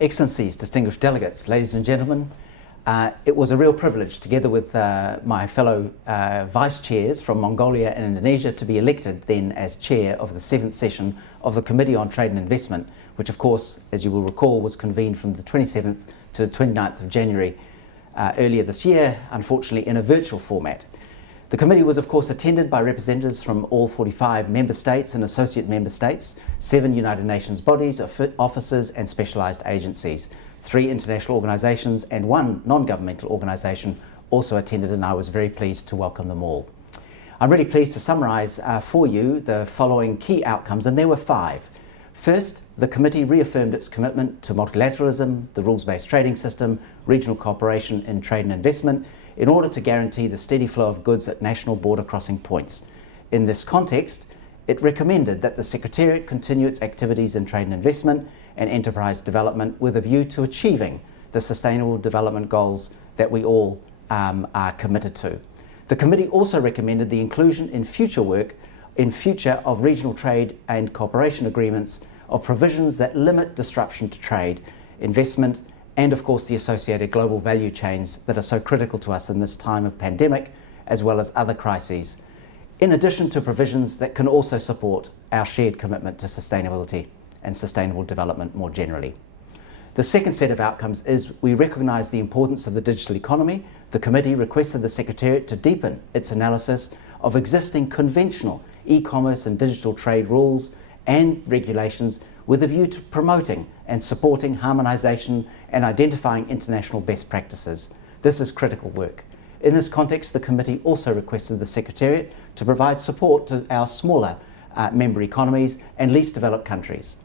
Excellencies, distinguished delegates, ladies and gentlemen, it was a real privilege, together with my fellow vice chairs from Mongolia and Indonesia, to be elected then as chair of the 7th session of the Committee on Trade and Investment, which of course, as you will recall, was convened from the 27th to the 29th of January earlier this year, unfortunately in a virtual format. The committee was of course attended by representatives from all 45 member states and associate member states, 7 United Nations bodies, offices and specialised agencies, 3 international organisations and 1 non-governmental organisation also attended, and I was very pleased to welcome them all. I'm really pleased to summarise for you the following key outcomes, and there were 5. First, the committee reaffirmed its commitment to multilateralism, the rules-based trading system, regional cooperation in trade and investment, in order to guarantee the steady flow of goods at national border crossing points. In this context, it recommended that the Secretariat continue its activities in trade and investment and enterprise development with a view to achieving the Sustainable Development Goals that we all are committed to. The committee also recommended the inclusion in future of regional trade and cooperation agreements of provisions that limit disruption to trade, investment, and of course the associated global value chains that are so critical to us in this time of pandemic, as well as other crises, in addition to provisions that can also support our shared commitment to sustainability and sustainable development more generally. The second set of outcomes is we recognise the importance of the digital economy. The committee requested the Secretariat to deepen its analysis of existing conventional e-commerce and digital trade rules and regulations with a view to promoting and supporting harmonisation and identifying international best practices. This is critical work. In this context, the committee also requested the Secretariat to provide support to our smaller member economies and least developed countries.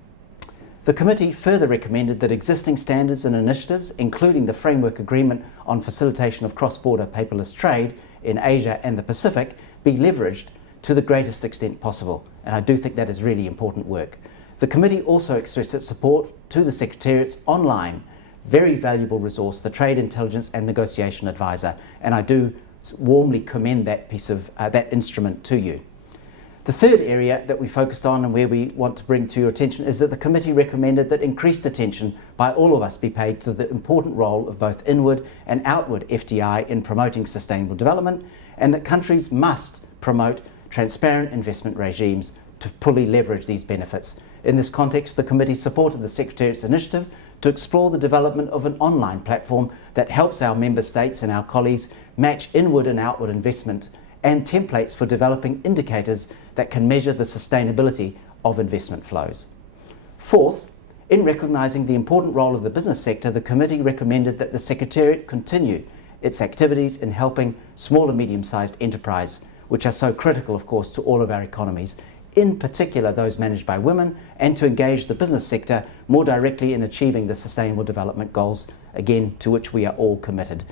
The committee further recommended that existing standards and initiatives, including the Framework Agreement on Facilitation of Cross-Border Paperless Trade in Asia and the Pacific, be leveraged to the greatest extent possible, and I do think that is really important work. The committee also expressed its support to the Secretariat's online, very valuable resource, the Trade Intelligence and Negotiation Advisor, and I do warmly commend that piece of that instrument to you. The third area that we focused on and where we want to bring to your attention is that the committee recommended that increased attention by all of us be paid to the important role of both inward and outward FDI in promoting sustainable development, and that countries must promote transparent investment regimes to fully leverage these benefits. In this context, the committee supported the Secretariat's initiative to explore the development of an online platform that helps our member states and our colleagues match inward and outward investment and templates for developing indicators that can measure the sustainability of investment flows. Fourth, in recognising the important role of the business sector, the committee recommended that the Secretariat continue its activities in helping small and medium-sized enterprise, which are so critical, of course, to all of our economies, in particular those managed by women, and to engage the business sector more directly in achieving the Sustainable Development Goals, again, to which we are all committed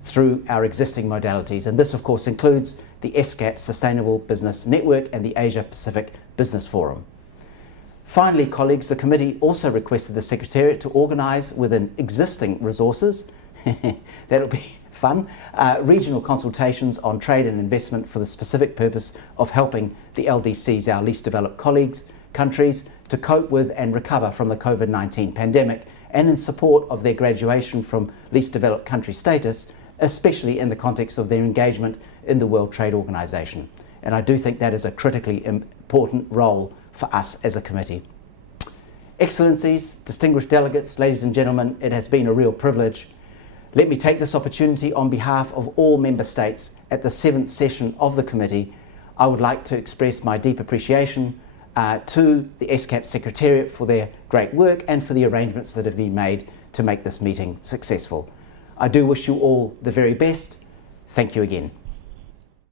through our existing modalities. And this, of course, includes the ESCAP Sustainable Business Network and the Asia Pacific Business Forum. Finally, colleagues, the committee also requested the Secretariat to organise within existing resources, that'll be fun, regional consultations on trade and investment for the specific purpose of helping the LDCs, our least developed countries, to cope with and recover from the COVID-19 pandemic, and in support of their graduation from least developed country status, especially in the context of their engagement in the World Trade Organization. And I do think that is a critically important role for us as a committee. Excellencies, distinguished delegates, ladies and gentlemen, it has been a real privilege. Let me take this opportunity on behalf of all member states at the 7th session of the committee. I would like to express my deep appreciation to the ESCAP Secretariat for their great work and for the arrangements that have been made to make this meeting successful. I do wish you all the very best. Thank you again.